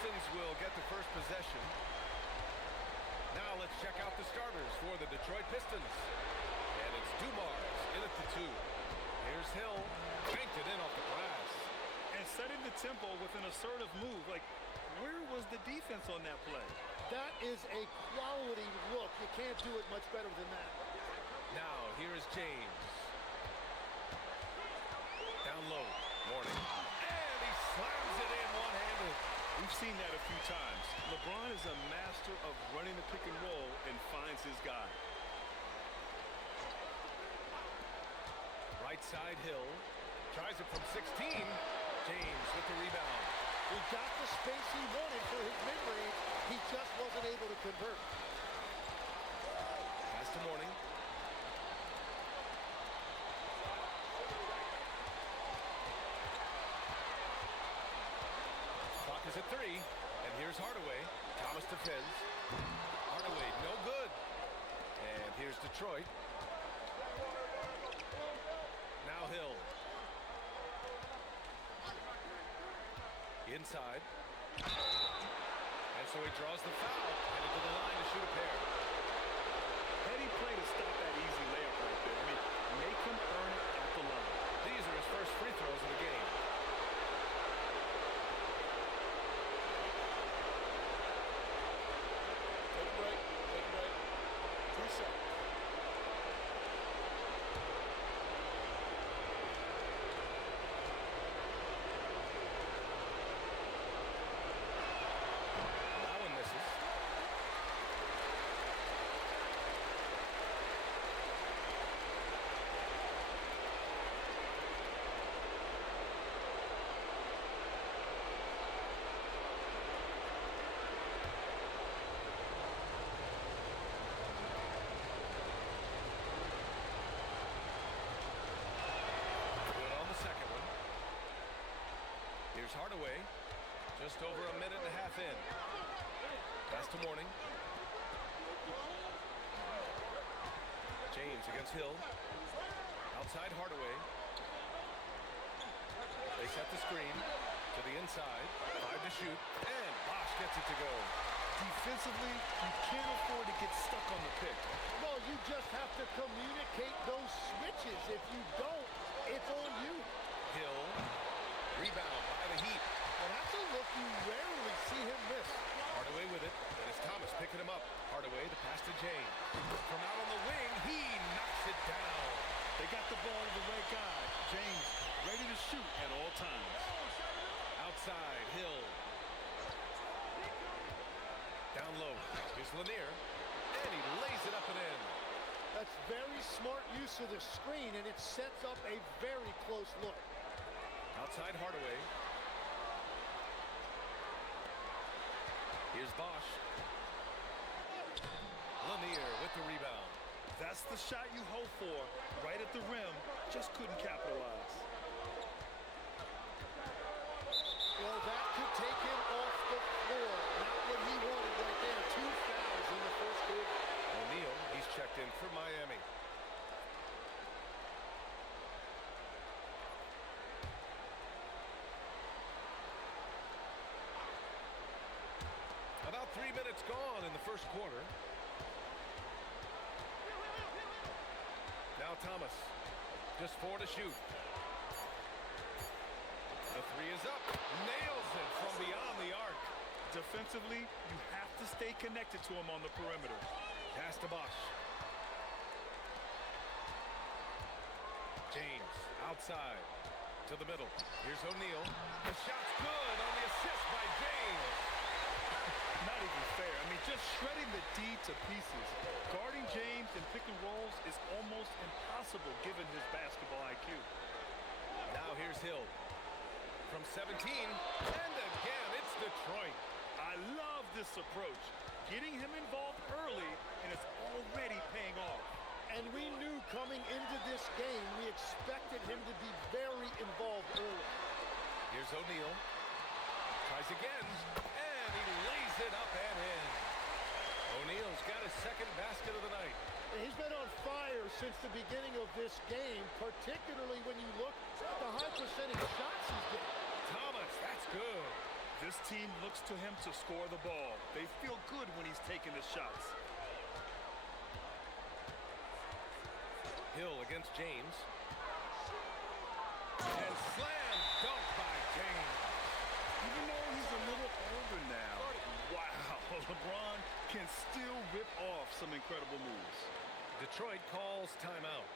Pistons will get the first possession. Now let's check out the starters for the Detroit Pistons. And it's Dumars in at the 2. Here's Hill, banked it in off the glass. And setting the tempo with an assertive move. Like, where was the defense on that play? That is a quality look. You can't do it much better than that. Now, here is James. Down low, Morning. And he slams it in one-handed. We've seen that a few times. LeBron is a master of running the pick and roll and finds his guy. Right side, Hill. Tries it from 16. James with the rebound. He got the space he wanted for his mid-range. He just wasn't able to convert. Pass to Morning. Clock is at 3. And here's Hardaway. Thomas defends. Hardaway, no good. And here's Detroit. Now Hill. Inside. And so he draws the foul. Headed to the line to shoot a pair. Heady play to stop that easy layup right there. I mean, make him earn it at the line. These are his first free throws of the game. Take a break. Take a break. 2 seconds. Hardaway, just over a minute and a half in. Pass to Morning. James against Hill. Outside Hardaway. They set the screen to the inside. 5 to shoot. And Bosh gets it to go. Defensively, you can't afford to get stuck on the pick. No, you just have to communicate those switches. If you don't, it's on you. Hill. Rebound by the Heat. And that's a look you rarely see him miss. Hardaway with it. And it's Thomas picking him up. Hardaway, the pass to James. From out on the wing, he knocks it down. They got the ball to the right guy. James ready to shoot at all times. Outside, Hill. Down low. Here's Lanier. And he lays it up and in. That's very smart use of the screen, and it sets up a very close look. Outside Hardaway. Here's Bosh. Lanier with the rebound. That's the shot you hope for. Right at the rim. Just couldn't capitalize. Well, that could take him off the floor. Not what he wanted right there. 2 fouls in the first quarter. O'Neal, he's checked in for Miami. About 3 minutes gone in the first quarter. Now Thomas, just 4 to shoot. The 3 is up, nails it from beyond the arc. Defensively, you have to stay connected to him on the perimeter. Pass to Bosh. James, outside, to the middle. Here's O'Neal. The shot's good on the assist by James. Not even fair. I mean, just shredding the D to pieces. Guarding James in pick and rolls is almost impossible given his basketball IQ. Now here's Hill. From 17, and again, it's Detroit. I love this approach. Getting him involved early, and it's already paying off. And we knew coming into this game, we expected him to be very involved early. Here's O'Neal. Tries again, and he lays it up and in. O'Neal's got his second basket of the night. He's been on fire since the beginning of this game, particularly when you look at the high percentage shots he's getting. Thomas, that's good. This team team looks to him to score the ball. They feel good when he's taking the shots. Hill against James. And slam dunk by James. Even though he's a little older now, wow, LeBron can still rip off some incredible moves. Detroit calls timeout.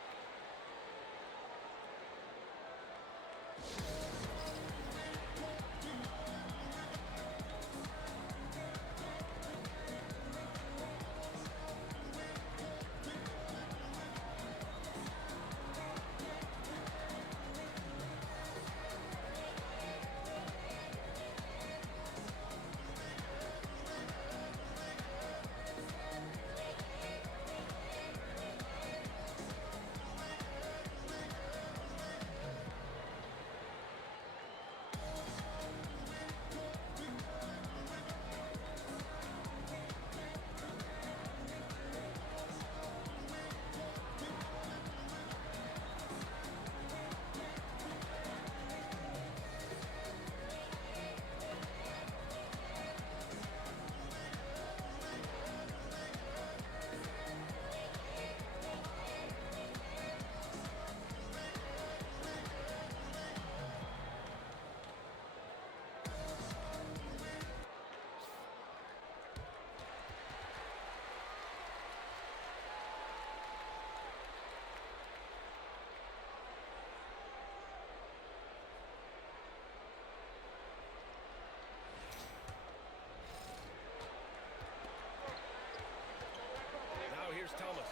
Here's Thomas.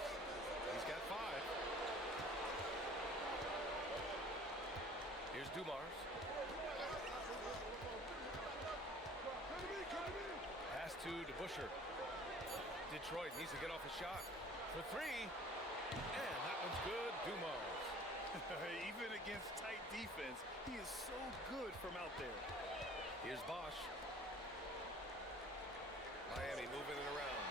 He's got 5. Here's Dumars. Pass to DeBusschere. Detroit needs to get off a shot for 3. And that one's good. Dumars. Even against tight defense, he is so good from out there. Here's Bosch. Miami moving it around.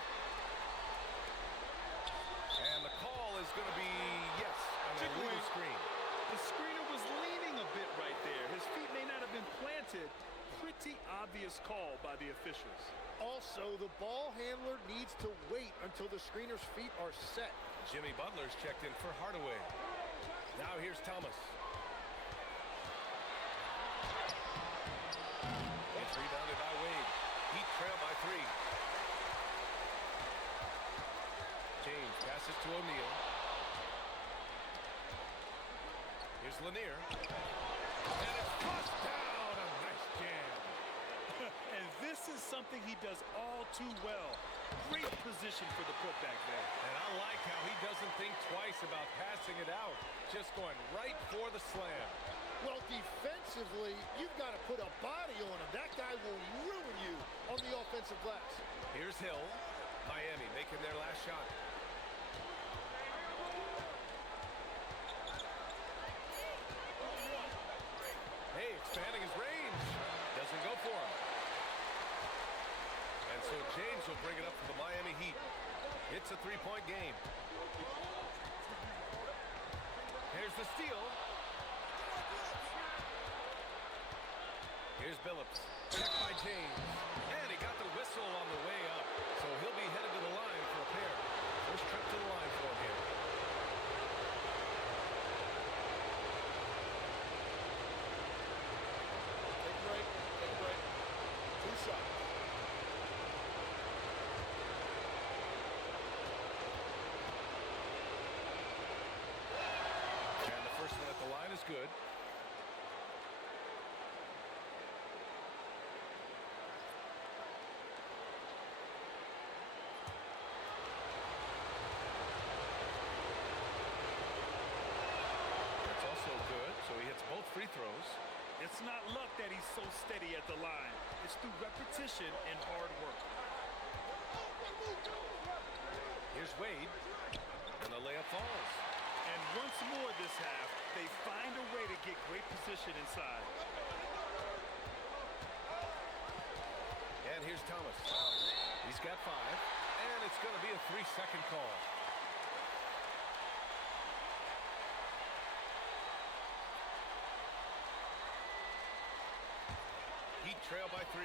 And the call is going to be, yes, on the illegal screen. The screener was leaning a bit right there. His feet may not have been planted. Pretty obvious call by the officials. Also, the ball handler needs to wait until the screener's feet are set. Jimmy Butler's checked in for Hardaway. Now here's Thomas. It's rebounded by Wade. Heat trail by 3. James passes to O'Neal. Here's Lanier. And it's flushed down. A nice jam. And this is something he does all too well. Great position for the putback there. And I like how he doesn't think twice about passing it out. Just going right for the slam. Well, defensively, you've got to put a body on him. That guy will ruin you on the offensive glass. Here's Hill. Miami making their last shot. Hey, expanding his range. Doesn't go for him. And so James will bring it up for the Miami Heat. It's a 3-point game. Here's the steal. Here's Billups. Checked by James. And he got the whistle on the way up. So he'll be headed to the line for a pair. First trip to the line for him here. Take a break. Take a break. 2 shots. And the first one at the line is good. That's also good, so he hits both free throws. It's not luck that he's so steady at the line. It's through repetition and hard work. Here's Wade, and the layup falls. And once more this half, they find a way to get great position inside. And here's Thomas. He's got 5, and it's going to be a 3-second call. Heat trail by 3.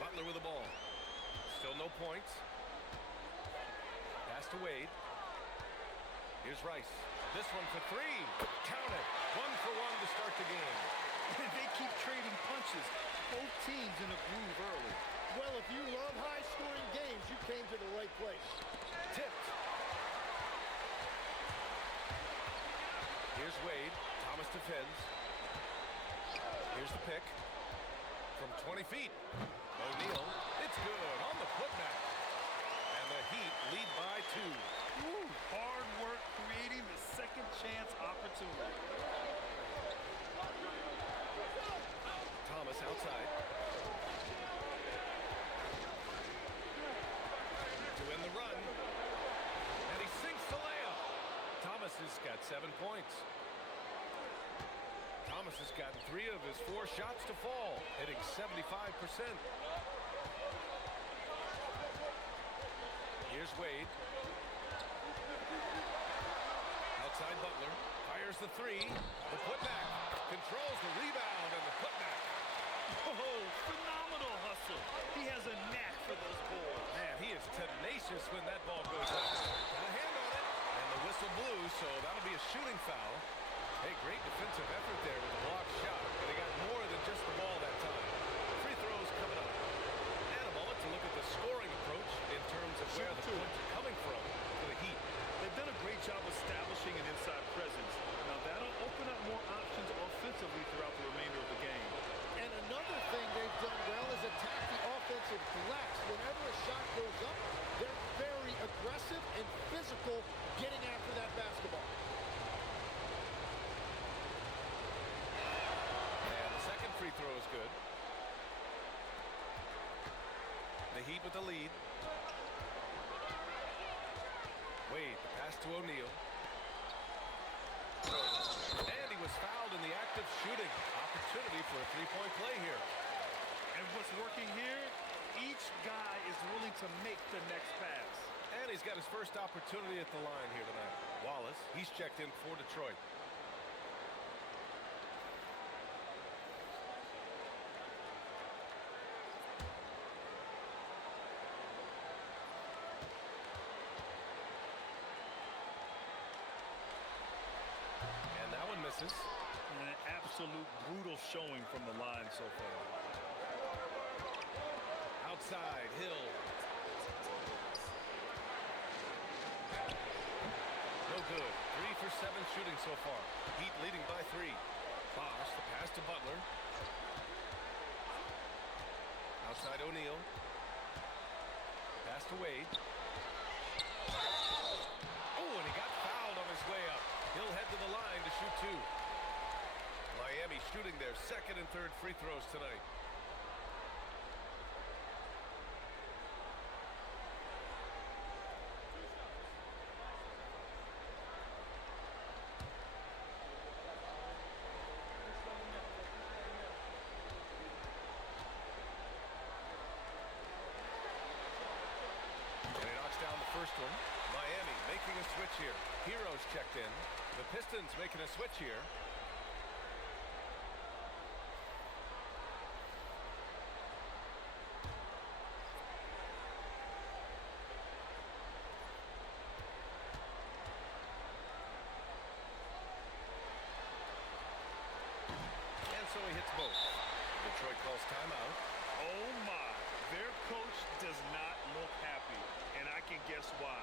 Butler with the ball. Still no points. Pass to Wade. Here's Rice. This one for three. Count it. 1 for 1 to start the game. They keep trading punches. Both teams in a groove early. Well, if you love high-scoring games, you came to the right place. Tipped. Here's Wade. Thomas defends. Here's the pick. From 20 feet. O'Neal. It's good on the putback. And the Heat lead by 2. Woo, hard work creating the second chance opportunity. Thomas outside. To end the run. And he sinks the layup. Thomas has got 7 points. Thomas has gotten 3 of his 4 shots to fall, hitting 75%. Here's Wade. Outside Butler. Fires the 3. The putback. Controls the rebound and the putback. Oh, phenomenal hustle. He has a knack for those balls. Man, he is tenacious when that ball goes up. Got a hand on it. And the whistle blew, so that'll be a shooting foul. Hey, great defensive effort there with a blocked shot. But they got more than just the ball that time. Free throws coming up. And a moment to look at the scoring approach in terms of where the points are coming from for the Heat. They've done a great job establishing an inside presence. Now that'll open up more options offensively throughout the remainder of the game. And another thing they've done well is attack the offensive glass. Whenever a shot goes up, they're very aggressive and physical getting after that basketball. And the second free throw is good. The Heat with the lead. Wade, the pass to O'Neal. And he was fouled in the act of shooting. Opportunity for a three-point play here. And what's working here, each guy is willing to make the next pass. And he's got his first opportunity at the line here tonight. Wallace, he's checked in for Detroit. And that one misses. An absolute brutal showing from the line so far. Outside, Hill. No good. 3 for 7 shooting so far. Heat leading by 3. Bosh, the pass to Butler. Outside O'Neal. Pass to Wade. Oh, and he got fouled on his way up. He'll head to the line to shoot 2. Miami shooting their second and third free throws tonight. And he knocks down the first one. Miami making a switch here. Heroes checked in. The Pistons making a switch here. And so he hits both. Detroit calls timeout. Oh my, their coach does not look happy, and I can guess why.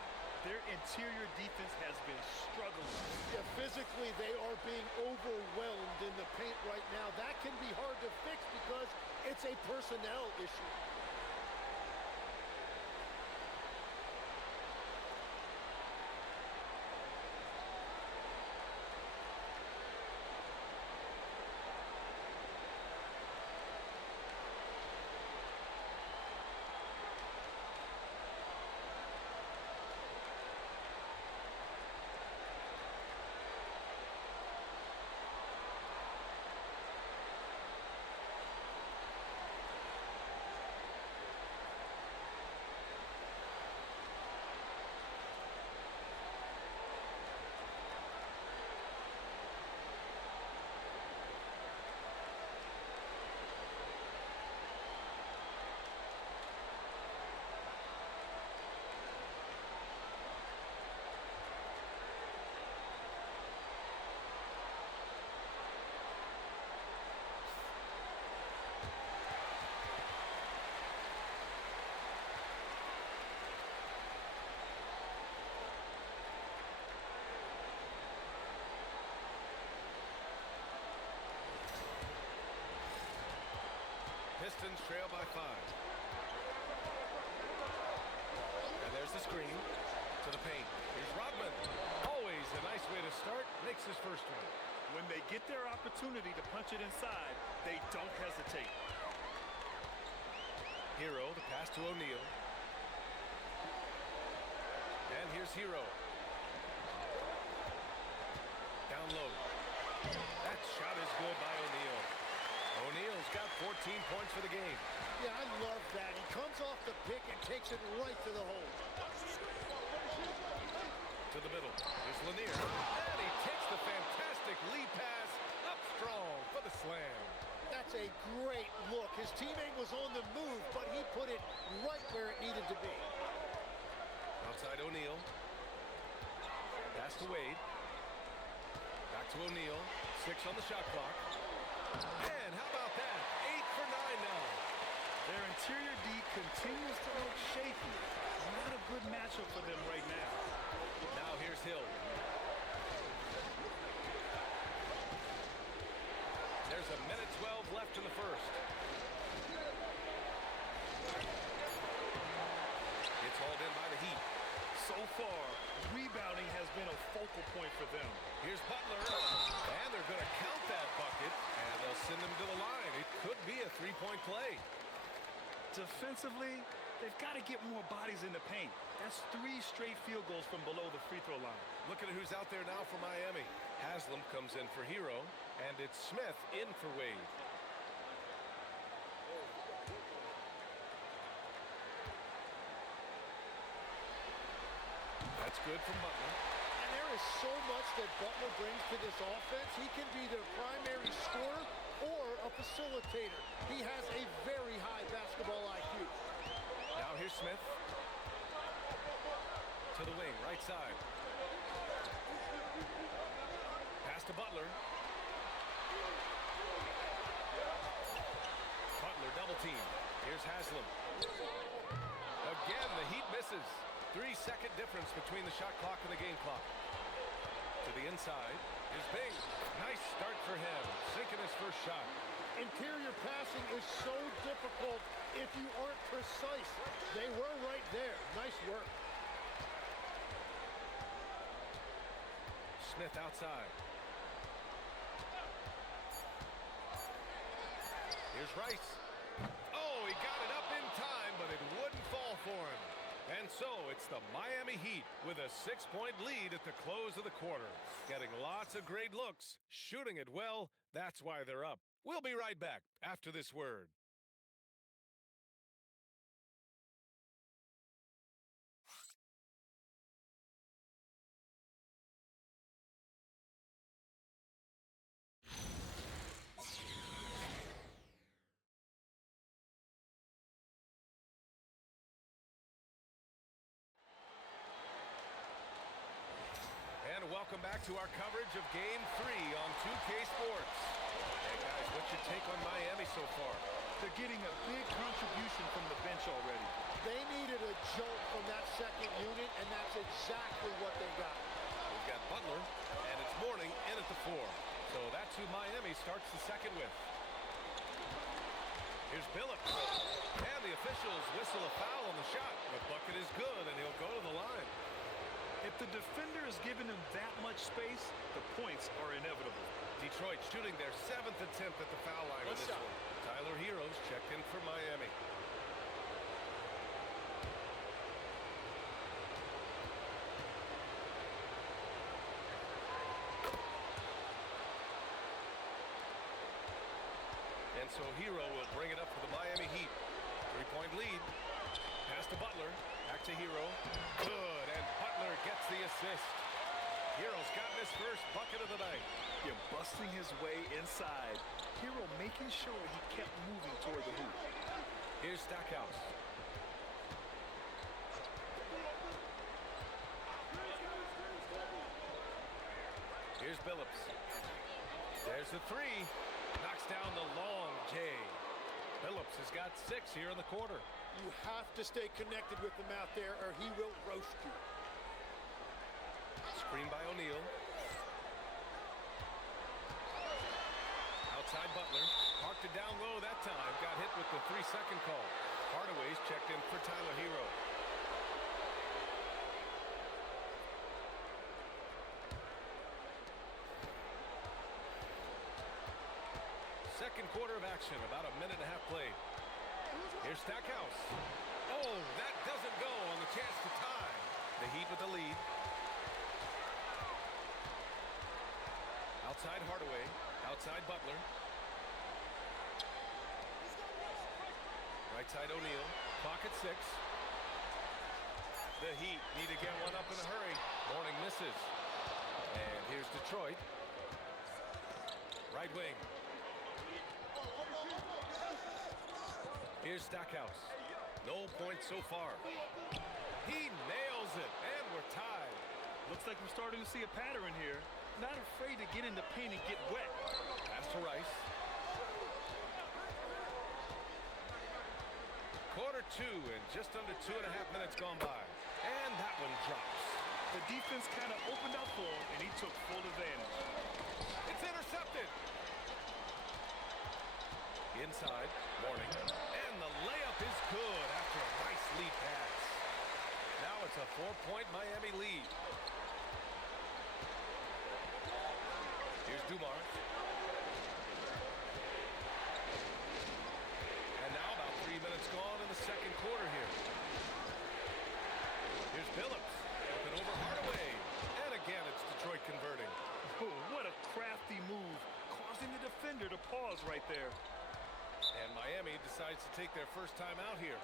Their interior defense has been struggling. Yeah, physically, they are being overwhelmed in the paint right now. That can be hard to fix because it's a personnel issue. Pistons trail by 5. And there's the screen to the paint. Here's Rodman. Always a nice way to start. Makes his first one. When they get their opportunity to punch it inside, they don't hesitate. Hero, the pass to O'Neal. And here's Hero. Down low. That shot is good by O'Neal. O'Neal's got 14 points for the game. Yeah, I love that. He comes off the pick and takes it right to the hole. To the middle. Here's Lanier. And he takes the fantastic lead pass up strong for the slam. That's a great look. His teammate was on the move, but he put it right where it needed to be. Outside O'Neal. Pass to Wade. Back to O'Neal. 6 on the shot clock. And how about that? 8 for 9 now. Their interior D continues to look shaky. Not a good matchup for them right now. Now here's Hill. There's a minute 12 left in the first. It's hauled in by the Heat. So far, rebounding has been a focal point for them. Here's Butler. And they're going to count that bucket. And they'll send him to the line. It could be a three-point play. Defensively, they've got to get more bodies in the paint. That's 3 straight field goals from below the free throw line. Look at who's out there now for Miami. Haslam comes in for Hero, and it's Smith in for Wade. That's good from Butler. And there is so much that Butler brings to this offense. He can be their primary scorer or a facilitator. He has a very high basketball IQ. Now here's Smith. To the wing, right side. Pass to Butler. Butler double team. Here's Haslam. Again, the Heat misses. 3-second difference between the shot clock and the game clock. To the inside is Bing. Nice start for him. Sinking his first shot. Interior passing is so difficult if you aren't precise. They were right there. Nice work. Smith outside. Here's Rice. Oh, he got it up in time, but it wouldn't fall for him. And so it's the Miami Heat with a 6-point lead at the close of the quarter. Getting lots of great looks, shooting it well. That's why they're up. We'll be right back after this word. And welcome back to our coverage of Game 3 on 2K Sports. Hey guys, what's your take on Miami so far? They're getting a big contribution from the bench already. They needed a jolt from that second unit, and that's exactly what they got. We've got Butler, and it's Mourning in at the 4. So that's who Miami starts the second with. Here's Billups. And the officials whistle a foul on the shot. The bucket is good, and he'll go to the line. If the defender is giving him that much space, the points are inevitable. Detroit shooting their 7th attempt at the foul line on this one. Tyler Hero's checked in for Miami. And so Hero will bring it up for the Miami Heat. 3-point lead. Pass to Butler. Back to Hero. Good, and Butler gets the assist. Hero's gotten his first bucket of the night. You're busting his way inside. Hero making sure he kept moving toward the hoop. Here's Stackhouse. Here's Billups. There's the 3. Knocks down the long J. Billups has got 6 here in the quarter. You have to stay connected with him out there, or he will roast you. Screen by O'Neal. Outside Butler. Parked it down low that time. Got hit with the 3-second call. Hardaway's checked in for Tyler Hero. Second quarter of action, about a minute and a half played. Here's Stackhouse. Oh, that doesn't go on the chance to tie. The Heat with the lead. Outside Hardaway, outside Butler. Right side O'Neal, clock at 6. The Heat need to get one up in a hurry. Mourning misses. And here's Detroit. Right wing. Here's Stackhouse. No points so far. He nails it, and we're tied. Looks like we're starting to see a pattern here. Not afraid to get in the paint and get wet. Pass to Rice. Quarter 2 and just under 2.5 minutes gone by. And that one drops. The defense kind of opened up for him, and he took full advantage. It's intercepted. Inside, Mourning. And the layup is good after a nice lead pass. Now it's a 4-point Miami lead. Here's Dumars. And now about 3 minutes gone in the second quarter here. Here's Billups. Up and over Hardaway. And again, it's Detroit converting. Oh, what a crafty move, causing the defender to pause right there. And Miami decides to take their first time out here.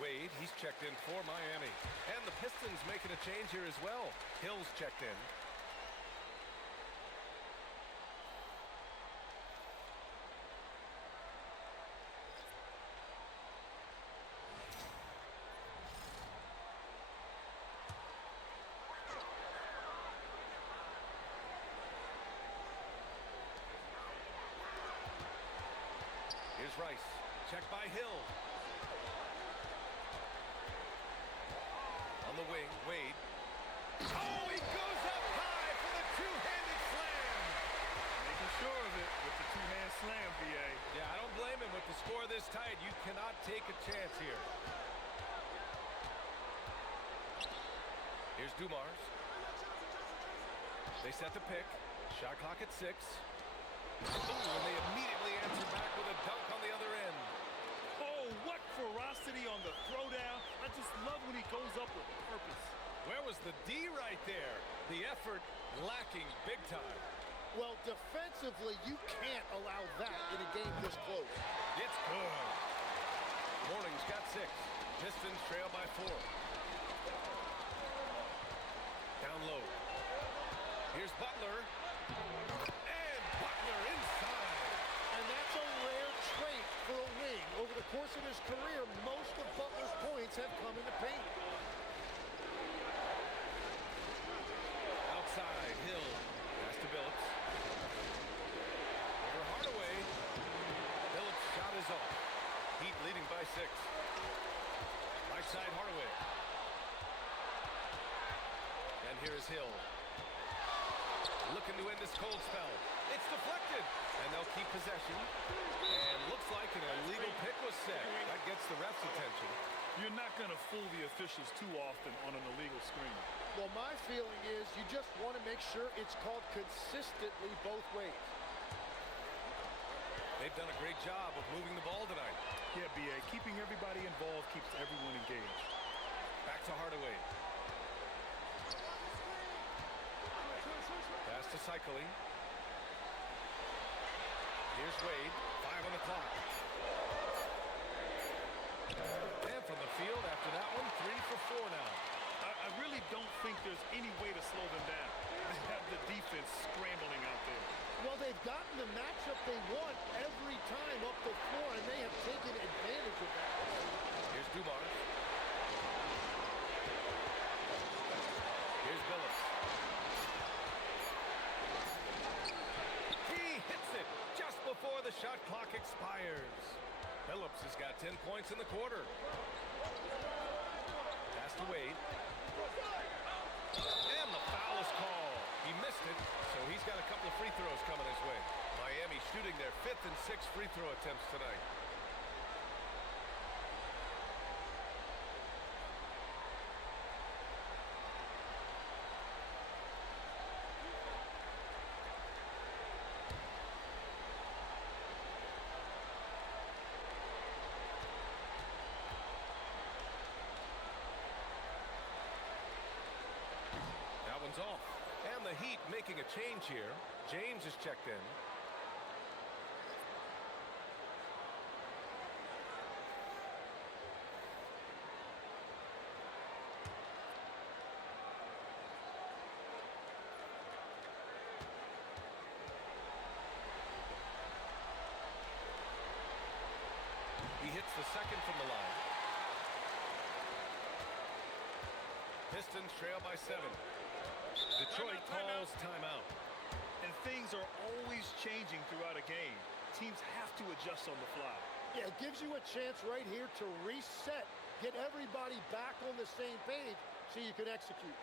Wade, he's checked in for Miami. And the Pistons making a change here as well. Hill's checked in. Here's Rice. Checked by Hill. On the wing, Wade. Oh, he goes up high for the two-handed slam. Making sure of it with the two-hand slam, BA. Yeah, I don't blame him. With the score this tight, you cannot take a chance here. Here's Dumars. They set the pick. Shot clock at 6. Ooh, and they immediately answer back with a dunk on the other end. Oh, what ferocity on the throwdown. I just love when he goes up with purpose. Where was the D right there? The effort lacking big time. Well, defensively, you can't allow that in a game this close. It's good. Mourning's got 6. Pistons trail by 4. Down low. Here's Butler. And Butler inside. And that's a rare trait for a wing. Over the course of his career, most of Butler's points have come in the paint. Outside, Hill. Pass to Billups. Over Hardaway. Billups' shot is off. Heat leading by 6. Right side, Hardaway. And here is Hill. Looking to end this cold spell. It's deflected. And they'll keep possession. And looks like an illegal pick was set. That gets the ref's attention. fool the officials too often on an illegal screen. Well, my feeling is you just want to make sure it's called consistently both ways. They've done a great job of moving the ball tonight. Yeah, B.A., keeping everybody involved keeps everyone engaged. Back to Hardaway. Pass to cycling. Here's Wade. 5 on the clock. And from the field after that one, 3 for 4 now. I really don't think there's any way to slow them down. They have the defense scrambling out there. Well, they've gotten the matchup they want every time up the floor, and they have taken advantage of that. Here's Dumars. Here's Billups. He hits it just before the shot clock expires. Billups has got 10 points in the quarter. Pass to Wade. And the foul is called. He missed it, so he's got a couple of free throws coming his way. Miami shooting their 5th and 6th free throw attempts tonight. That one's off. And the Heat making a change here. James is checked in. He hits the second from the line. Pistons trail by 7. Detroit calls timeout. And things are always changing throughout a game. Teams have to adjust on the fly. Yeah, it gives you a chance right here to reset, get everybody back on the same page so you can execute.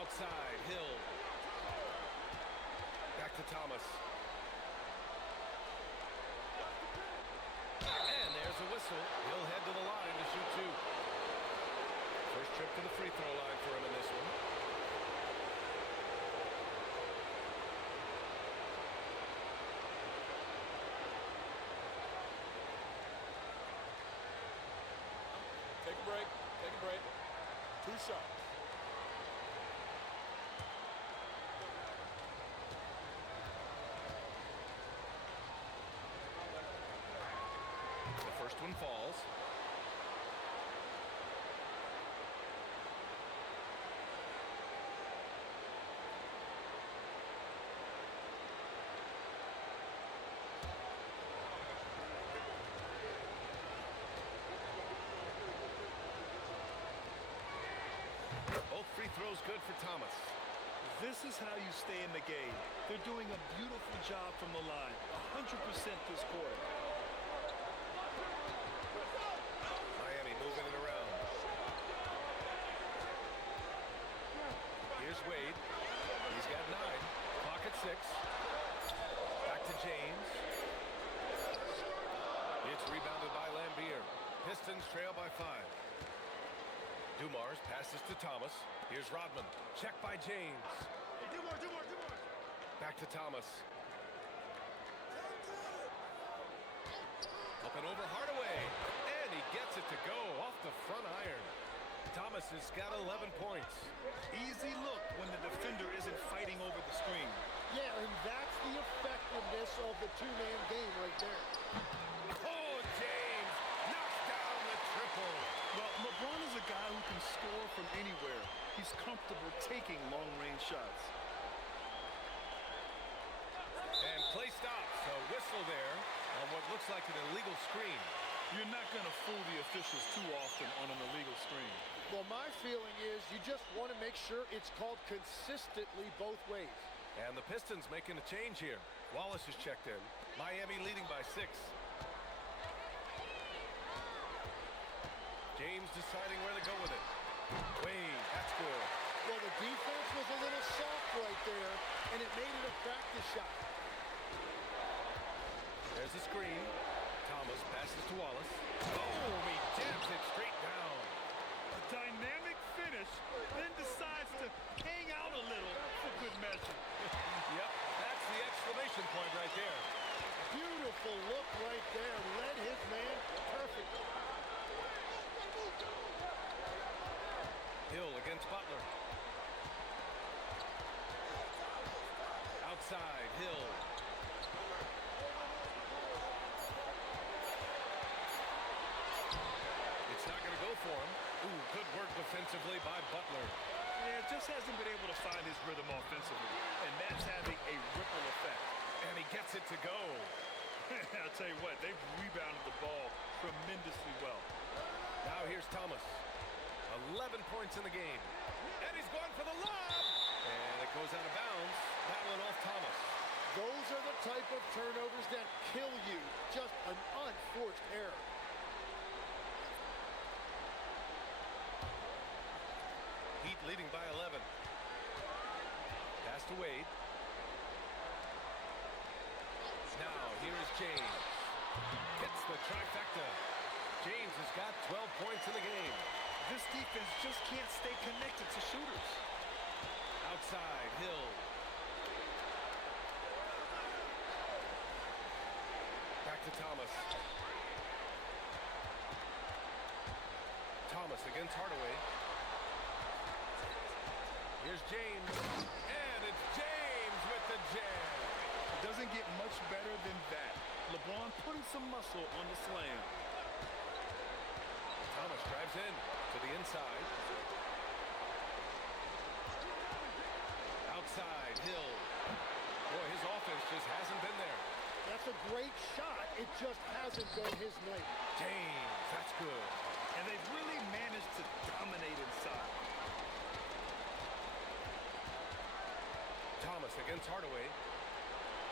Outside, Hill. Back to Thomas. And there's a whistle. He'll head to the line to shoot 2. First trip to the free throw line for him in this one. Take a break. Take a break. 2 shots. The first one falls. Both free throws good for Thomas. This is how you stay in the game. They're doing a beautiful job from the line. 100% this quarter. Here's Wade. He's got 9. Clock at 6. Back to James. It's rebounded by Lambier. Pistons trail by 5. Dumars passes to Thomas. Here's Rodman. Check by James. Hey, Dumars. Back to Thomas. Up and over Hardaway. And he gets it to go off the front iron. Thomas has got 11 points. Easy look when the defender isn't fighting over the screen. Yeah, and that's the effectiveness of the two-man game right there. Oh, James knocks down the triple. Well, LeBron is a guy who can score from anywhere. He's comfortable taking long-range shots. And play stops. A whistle there on what looks like an illegal screen. You're not going to fool the officials too often on an illegal screen. Well, my feeling is you just want to make sure it's called consistently both ways. And the Pistons making a change here. Wallace is checked in. Miami leading by 6. James deciding where to go with it. Wade, that's good. Well, the defense was a little soft right there, and it made it a practice shot. There's the screen. Thomas passes to Wallace. Boom! He jams it straight down. A dynamic finish, then decides to hang out a little for good measure. Yep, that's the exclamation point right there. Beautiful look right there. Led his man perfectly. Hill against Butler. Outside, Hill. It's not going to go for him. Ooh, good work defensively by Butler. Yeah, just hasn't been able to find his rhythm offensively, and that's having a ripple effect. And he gets it to go. I'll tell you what, they've rebounded the ball tremendously well. Now here's Thomas. 11 points in the game. And he's going for the lob. And it goes out of bounds. That one off Thomas. Those are the type of turnovers that kill you. Just an unforced error. Heat leading by 11. Pass to Wade. Now, here is James. Hits the trifecta. James has got 12 points in the game. This defense just can't stay connected to shooters. Outside, Hill. Back to Thomas. Thomas against Hardaway. Here's James. And it's James with the jam. It doesn't get much better than that. LeBron putting some muscle on the slam. Thomas drives in to the inside. Outside, Hill. Boy, his offense just hasn't been there. That's a great shot. It just hasn't been his night. James, that's good. And they've really managed to dominate inside. Thomas against Hardaway.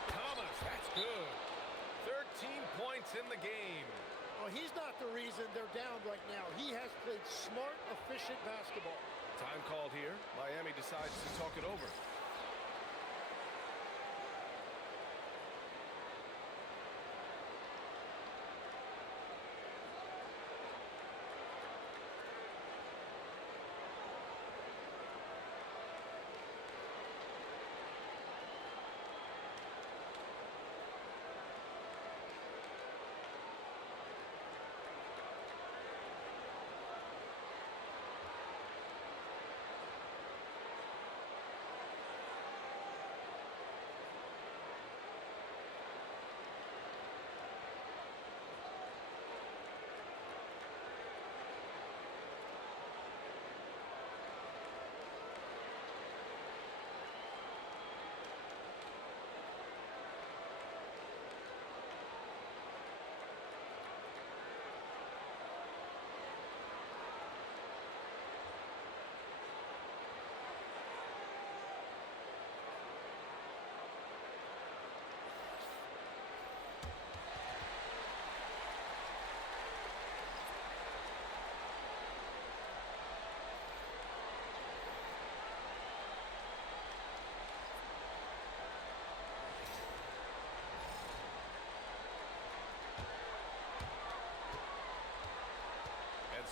Thomas, that's good. 13 points in the game. Well, he's not the reason they're down right now. He has played smart, efficient basketball. Time called here. Miami decides to talk it over.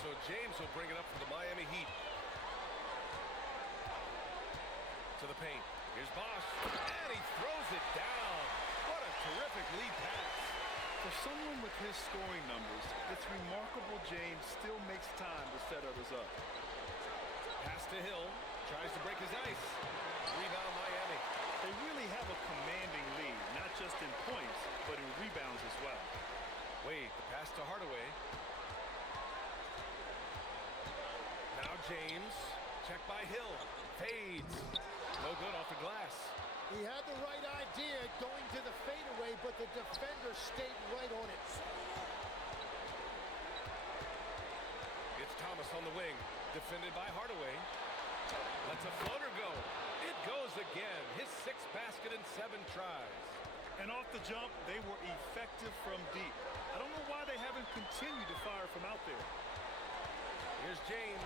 so James will bring it up for the Miami Heat. To the paint. Here's Bosch, and he throws it down. What a terrific lead pass. For someone with his scoring numbers, it's remarkable James still makes time to set others up. Pass to Hill, tries to break his ice. Rebound Miami. They really have a commanding lead, not just in points, but in rebounds as well. Wade, the pass to Hardaway. Now James, check by Hill, fades. No good off the glass. He had the right idea going to the fadeaway, but the defender stayed right on it. It's Thomas on the wing, defended by Hardaway. Lets a floater go. It goes again. His 6th basket in 7 tries. And off the jump, they were effective from deep. I don't know why they haven't continued to fire from out there. Here's James,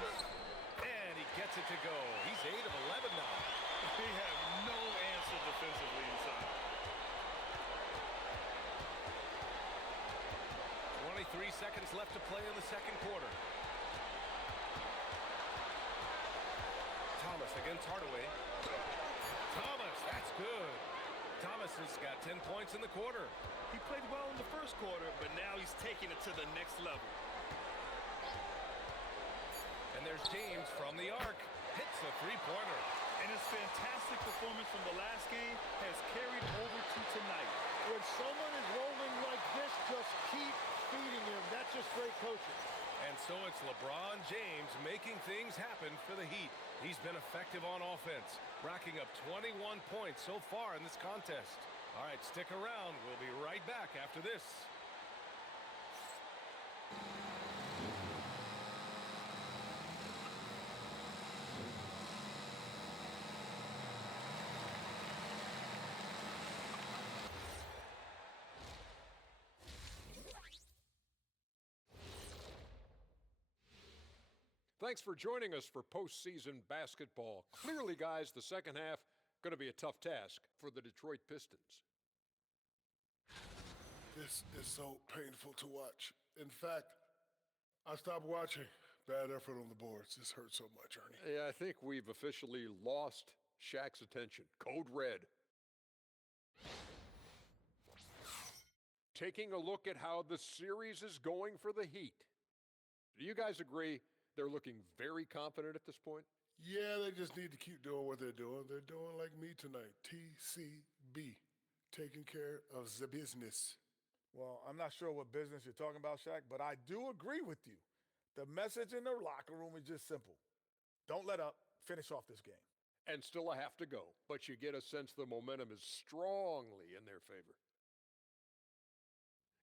and he gets it to go. He's 8 of 11 now. They have no answer defensively inside. 23 seconds left to play in the second quarter. Thomas against Hardaway. Thomas, that's good. Thomas has got 10 points in the quarter. He played well in the first quarter, but now he's taking it to the next level. And there's James from the arc. Hits a three-pointer. And his fantastic performance from the last game has carried over to tonight. When someone is rolling like this, just keep feeding him. That's just great coaching. And so it's LeBron James making things happen for the Heat. He's been effective on offense, racking up 21 points so far in this contest. All right, stick around. We'll be right back after this. Thanks for joining us for postseason basketball. Clearly, guys, the second half going to be a tough task for the Detroit Pistons. This is so painful to watch. In fact, I stopped watching. Bad effort on the boards. This hurts so much, Ernie. Yeah, I think we've officially lost Shaq's attention. Code red. Taking a look at how the series is going for the Heat. Do you guys agree they're looking very confident at this point? Yeah, they just need to keep doing what they're doing. They're doing like me tonight. TCB. Taking care of the business. Well, I'm not sure what business you're talking about, Shaq, but I do agree with you. The message in the locker room is just simple. Don't let up. Finish off this game. And still a half to go, but you get a sense the momentum is strongly in their favor.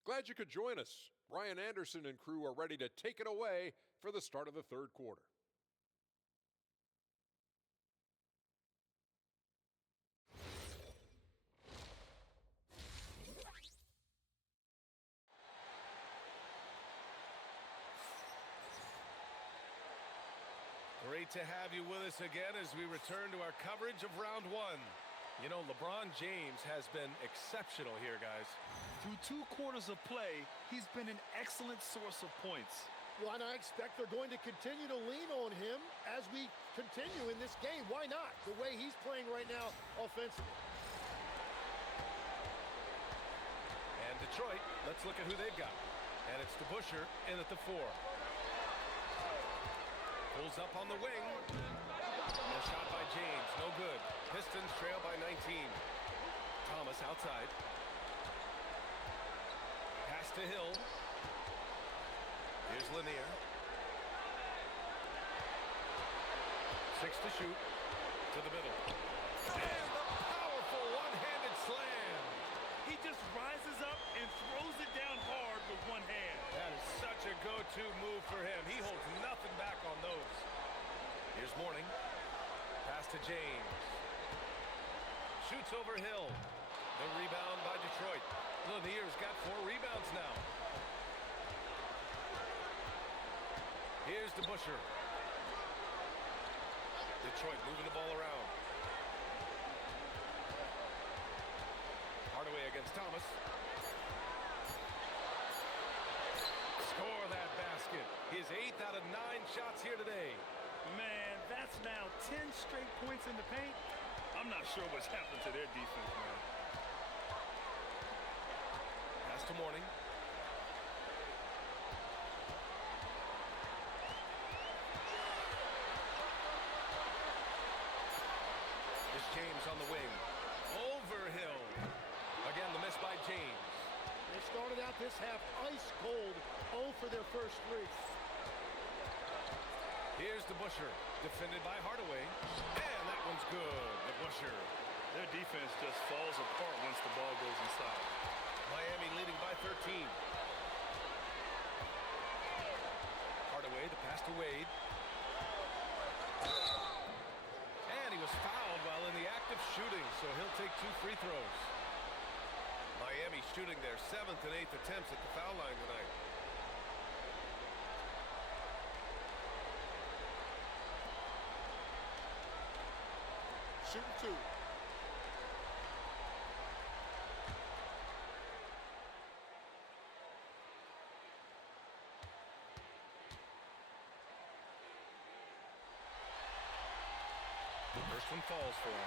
Glad you could join us. Brian Anderson and crew are ready to take it away for the start of the third quarter. Great to have you with us again as we return to our coverage of round one. You know, LeBron James has been exceptional here, guys. Through 2 quarters of play, he's been an excellent source of points. Well, and I expect they're going to continue to lean on him as we continue in this game. Why not? The way he's playing right now offensively. And Detroit, let's look at who they've got. And it's DeBusschere in at the 4. Pulls up on the wing. No shot by James, no good. Pistons trail by 19. Thomas outside. Pass to Hill. Here's Lanier. 6 to shoot. To the middle. And the powerful one-handed slam. He just rises up and throws it down hard with one hand. That is such a go-to move for him. He holds nothing back on those. Here's Mourning. Pass to James. Shoots over Hill. The rebound by Detroit. Lanier's got 4 rebounds now. Here's DeBusschere. Detroit moving the ball around. Hardaway against Thomas. Score that basket. His his 8th out of 9 shots here today. Man, that's now 10 straight points in the paint. I'm not sure what's happened to their defense, man. Pass to Mourning. It's James on the wing. Over Hill. Again, the miss by James. They started out this half ice cold, 0 for their first 3. Here's the Busher, defended by Hardaway. And that one's good, the Busher. Their defense just falls apart once the ball goes inside. Miami leading by 13. Hardaway, the pass to Wade. And he was fouled while in the act of shooting, so he'll take 2 free throws. Miami shooting their 7th and 8th attempts at the foul line tonight. Shooting 2. First one falls for him.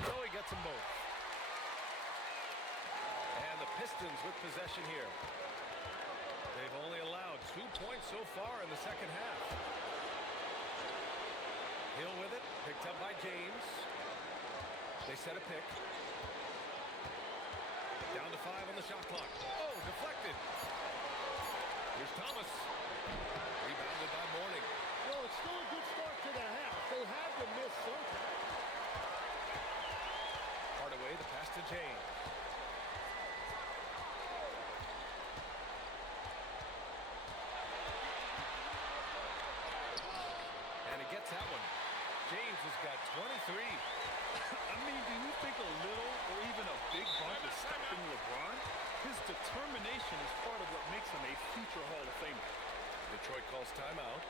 So he gets them both. And the Pistons with possession here. They've only allowed 2 points so far in the second half. Hill with it, picked up by James. They set a pick. Down to 5 on the shot clock. Oh, deflected. Here's Thomas. Rebounded by Mourning. Well, it's still a good start to the half. They had to miss sometime. Hardaway, the pass to James. And he gets that one. James has got 23. I mean, do you think a little or even a big bump is stopping LeBron? His determination is part of what makes him a future Hall of Famer. Detroit calls timeout.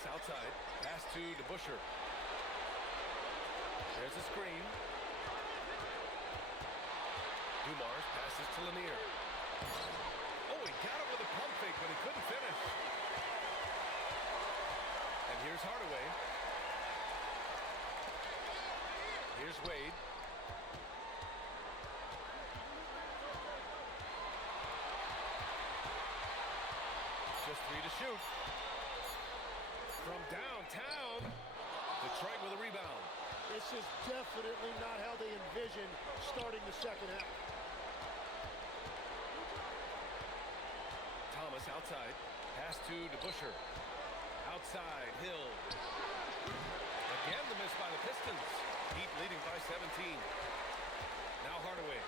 Outside, pass to Busher. There's a screen. Dumars passes to Lanier. Oh, he got it with a pump fake, but he couldn't finish. And here's Hardaway. Here's Wade. Just 3 to shoot. From downtown, Detroit with a rebound. This is definitely not how they envisioned starting the second half. Thomas outside. Pass to Busher. Outside, Hill. Again, the miss by the Pistons. trailing by 17. Now Hardaway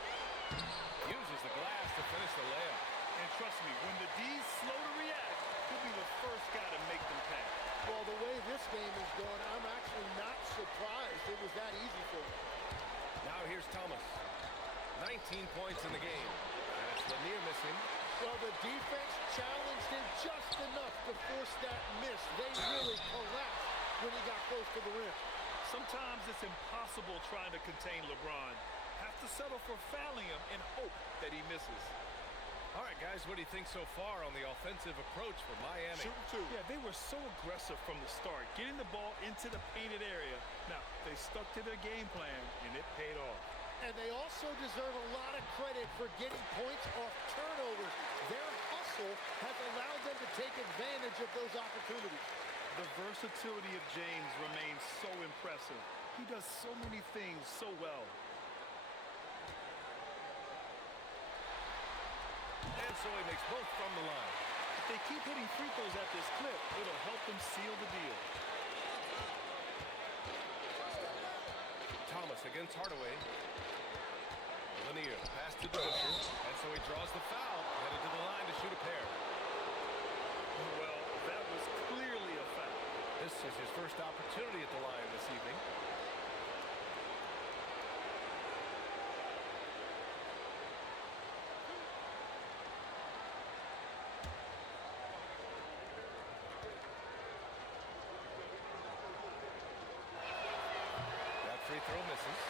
uses the glass to finish the layup. And trust me, when the D's slow to react, he'll be the first guy to make them pay. Well, the way this game is going, I'm actually not surprised it was that easy for him. Now here's Thomas. 19 points in the game. And it's Lanier missing. Well, the defense challenged him just enough to force that miss. They really collapsed when he got close to the rim. Sometimes it's impossible trying to contain LeBron. Have to settle for fouling him and hope that he misses. All right, guys, what do you think so far on the offensive approach for Miami? Shooting two. Yeah, they were so aggressive from the start, getting the ball into the painted area. Now, they stuck to their game plan, and it paid off. And they also deserve a lot of credit for getting points off turnovers. Their hustle has allowed them to take advantage of those opportunities. The versatility of James remains so impressive. He does so many things so well. And so he makes both from the line. If they keep hitting free throws at this clip, it'll help them seal the deal. Thomas against Hardaway. Lanier pass to Dwyane, and so he draws the foul, headed to the line to shoot a pair. Well, that was clearly a foul. This is his first opportunity at the line this evening. That free throw misses.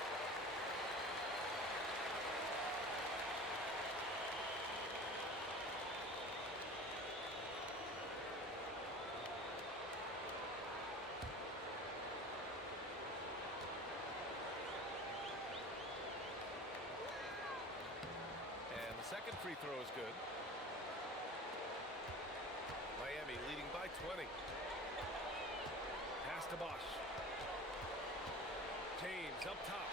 Second free throw is good. Miami leading by 20. Pass to Bosch. James up top.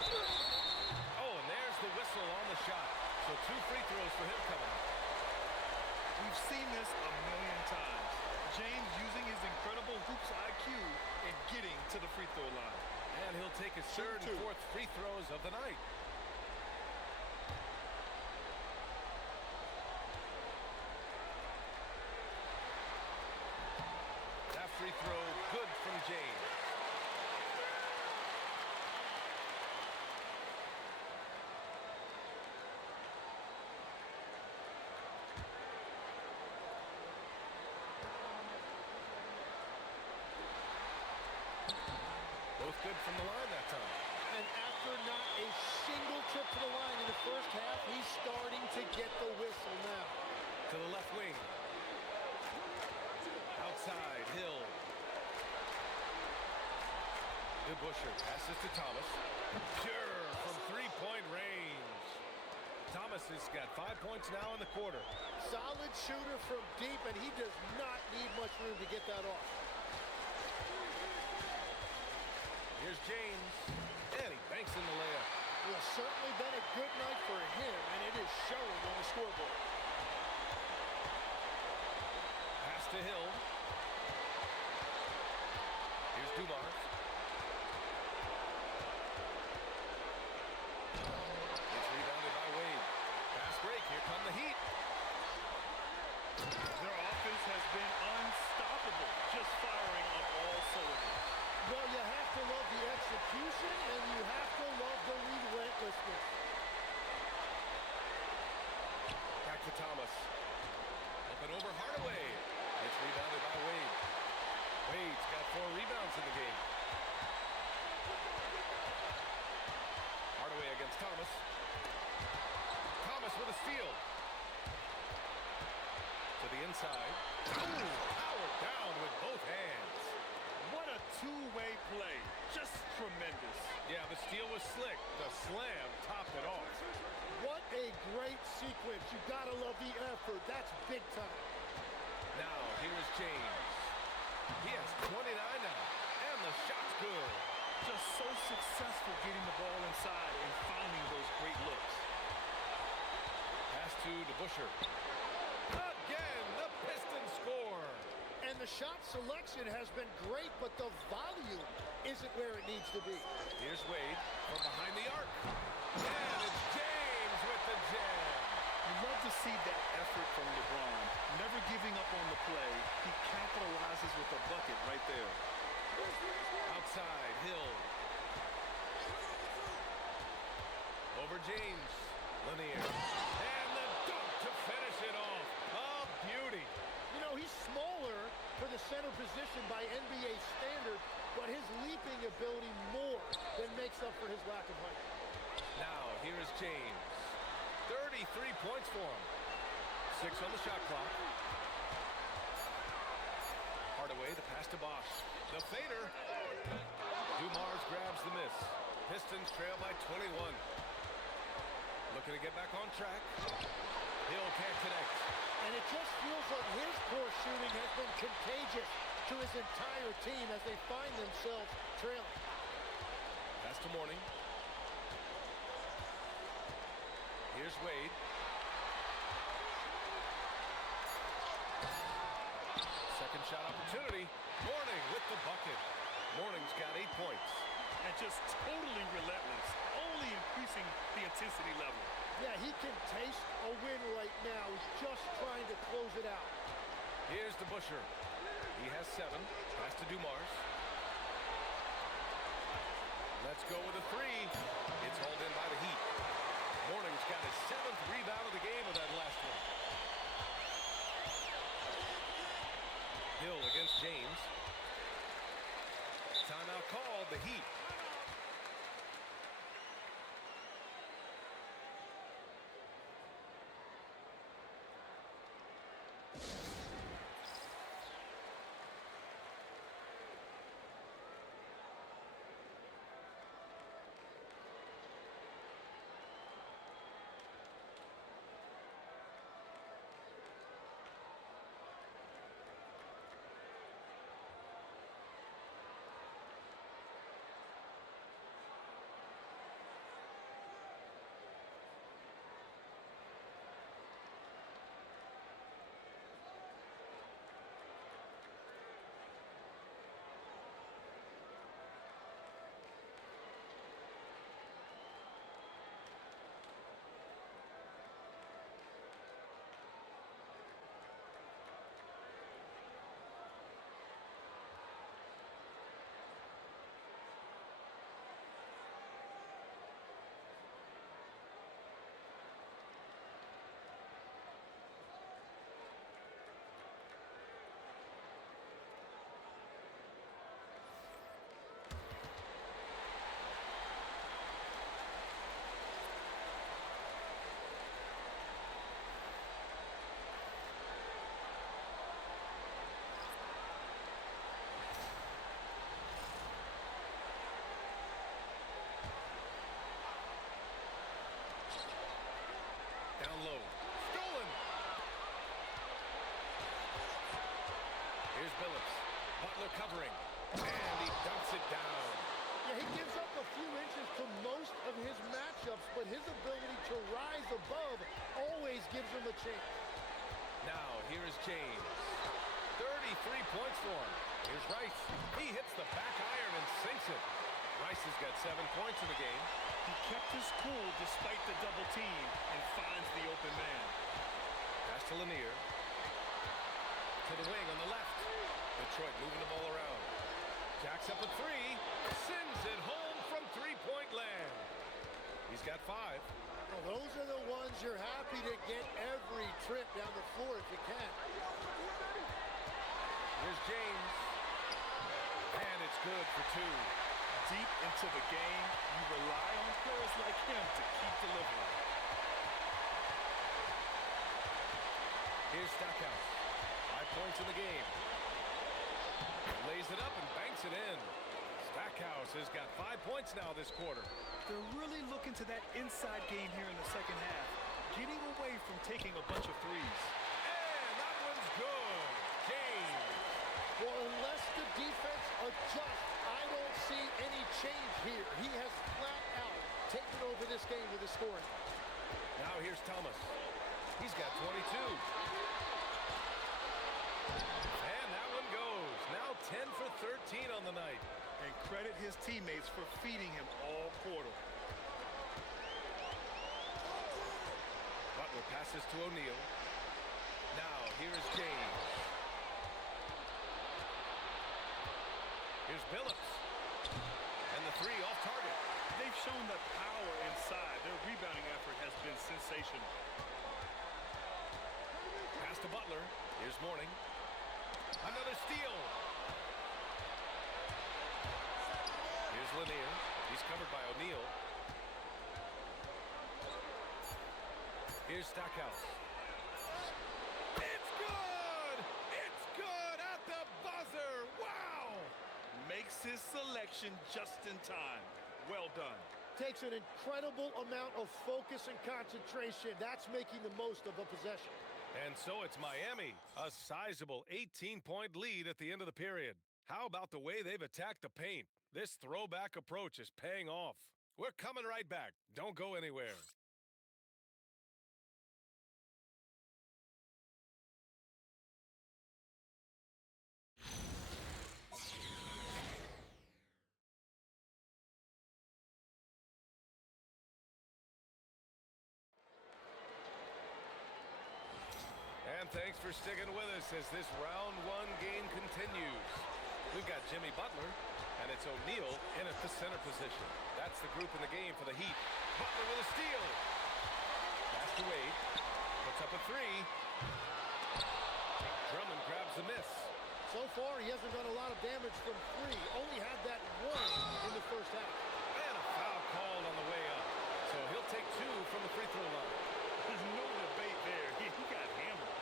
Oh, and there's the whistle on the shot. So 2 free throws for him coming up. We've seen this a million times. James using his incredible hoops IQ and getting to the free throw line. And he'll take his third and fourth free throws of the night. Free throw good from James. Both good from the line that time. And after not a single trip to the line in the first half, he's starting to get the whistle now. To the left wing. Outside, Hill. Busher passes to Thomas. Pure from three-point range. Thomas has got 5 points now in the quarter. Solid shooter from deep, and he does not need much room to get that off. Here's James, and he banks in the layup. Well, certainly been a good night for him, and it is showing on the scoreboard. Pass to Hill. Here's Dumars. It's rebounded by Wade. Fast break. Here come the Heat. Their offense has been unstoppable, just firing on all cylinders. Well, you have to love the execution, and you have to love the relentlessness. Back to Thomas. Up and over Hardaway. It's rebounded by Wade. Wade's got 4 rebounds in the game. Hardaway against Thomas. Thomas with a steal. To the inside. Ooh, powered down with both hands. What a two-way play. Just tremendous. Yeah, the steal was slick. The slam topped it off. What a great sequence. You gotta love the effort. That's big time. Now, here is James. He has 29 now, and the shot's good. Just so successful getting the ball inside and finding those great looks. Pass to Busher. Again, the Pistons score. And the shot selection has been great, but the volume isn't where it needs to be. Here's Wade from behind the arc. And it's James with the jam. You love to see that effort from LeBron. Never giving up on the play. He capitalizes with a bucket right there. Outside, Hill. Over James. Lanier. And the dunk to finish it off. A beauty. You know, he's smaller for the center position by NBA standard, but his leaping ability more than makes up for his lack of height. Now, here is James. 33 points for him. 6 on the shot clock. Hardaway, the pass to Bosch. The fader. Dumars grabs the miss. Pistons trail by 21. Looking to get back on track. Hill can't connect. And it just feels like his poor shooting has been contagious to his entire team as they find themselves trailing. Pass to Morning. Here's Wade. Second shot opportunity. Morning with the bucket. Morning's got 8 points. And just totally relentless, only increasing the intensity level. Yeah, he can taste a win right now. He's just trying to close it out. Here's the Busher. He has 7. Pass to Dumars. Let's go with a 3. It's hauled in by the Heat. Morning's got his 7th rebound of the game with that last one. Hill against James. Timeout called, the Heat. Low. Stolen. Here's Billups. Butler covering. And he dunks it down. Yeah, he gives up a few inches to most of his matchups, but his ability to rise above always gives him a chance. Now, here is James. 33 points for him. Here's Rice. He hits the back iron and sinks it. Rice has got 7 points in the game. He kept his cool despite the double team and finds the open man. Pass to Lanier. To the wing on the left. Detroit moving the ball around. Jacks up a 3. Sends it home from three-point land. He's got 5. Well, those are the ones you're happy to get every trip down the floor if you can. Here's James. And it's good for 2. Deep into the game, you rely on players like him to keep delivering. Here's Stackhouse. 5 points in the game. Lays it up and banks it in. Stackhouse has got 5 points now this quarter. They're really looking to that inside game here in the second half, getting away from taking a bunch of threes. And that one's good. James. Well, unless the defense adjusts, I don't see any change here. He has flat out taken over this game with his scoring. Now here's Thomas. He's got 22. And that one goes. Now 10 for 13 on the night. And credit his teammates for feeding him all quarter. Butler passes to O'Neal. Now, here is James. Here's Billups. And the three off target. They've shown the power inside. Their rebounding effort has been sensational. Pass to Butler. Here's Mourning. Another steal. Here's Lanier. He's covered by O'Neal. Here's Stackhouse. It's good! It's good at the buzzer! Wow! Makes his selection just in time. Well done. Takes an incredible amount of focus and concentration. That's making the most of a possession. And so it's Miami, a sizable 18-point lead at the end of the period. How about the way they've attacked the paint? This throwback approach is paying off. We're coming right back. Don't go anywhere. And thanks for sticking with us as this round one game continues. We've got Jimmy Butler, and it's O'Neal in at the center position. That's the group in the game for the Heat. Butler with a steal. Pass to Wade. Puts up a three. Drummond grabs the miss. So far, he hasn't done a lot of damage from three. Only had that one in the first half. And a foul called on the way up. So he'll take two from the free throw line. There's no debate there. He got hammered.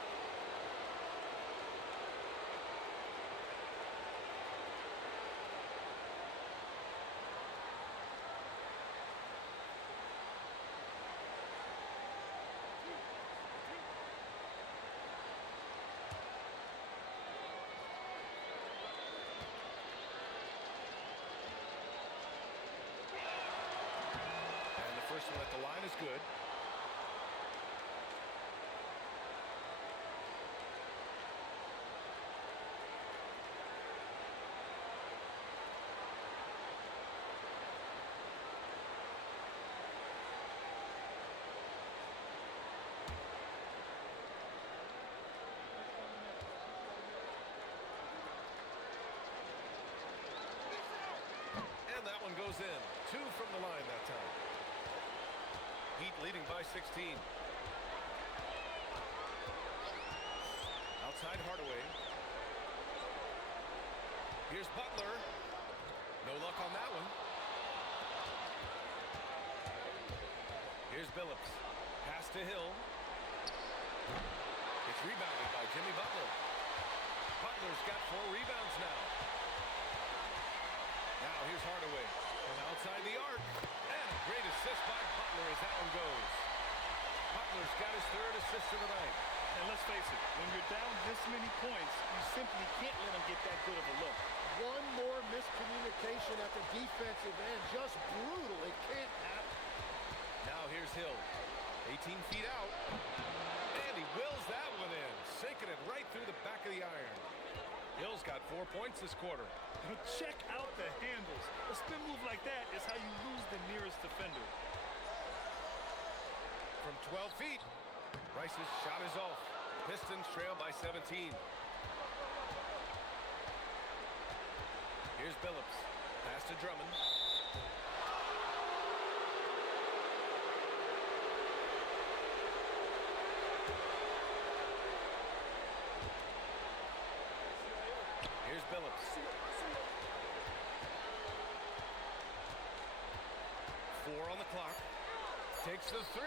And the first one at the line is good. And that one goes in. Two from the line that time. Heat leading by 16. Outside Hardaway. Here's Butler. No luck on that one. Here's Billups. Pass to Hill. It's rebounded by Jimmy Butler. Butler's got 4 rebounds now. Now here's Hardaway from outside the arc. And a great assist by Butler as that one goes. Butler's got his 3rd assist of the night. And let's face it, when you're down this many points, you simply can't let him get that good of a look. One more miscommunication at the defensive end. Just brutal. It can't happen. Now here's Hill. 18 feet out. And he wills that one in. Sinking it right through the back of the iron. Hill's got 4 points this quarter. Check out the handles. A spin move like that is how you lose the nearest defender. From 12 feet. Rice's shot is off. Pistons trail by 17. Here's Billups. Pass to Drummond. Here's Billups. 4 on the clock. Takes the 3.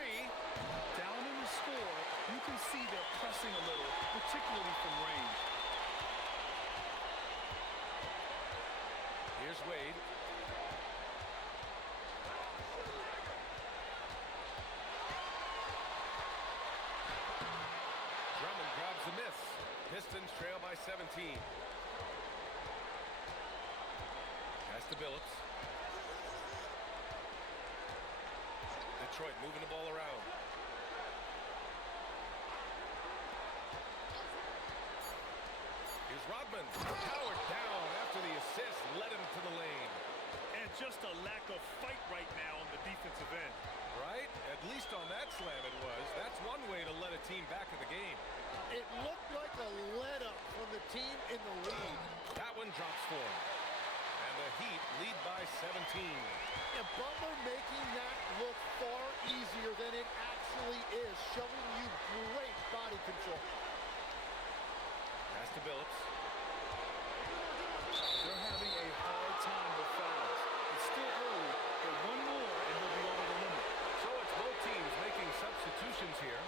Down in the score, you can see they're pressing a little, particularly from range. Here's Wade. Drummond grabs the miss. Pistons trail by 17. Pass to Billups. Detroit moving the ball around. Here's Here's Rodman. Powered down after the assist led him to the lane. And just a lack of fight right now on the defensive end. Right? At least on that slam it was. That's one way to let a team back in the game. It looked like a let-up from the team in the lead. That one drops for him. And the Heat lead by 17. And Butler making that look far easier than it actually is, showing you great body control. Pass to Billups. They're having a hard time with fouls. It's still early, but one more and they'll be over the limit. So it's both teams making substitutions here.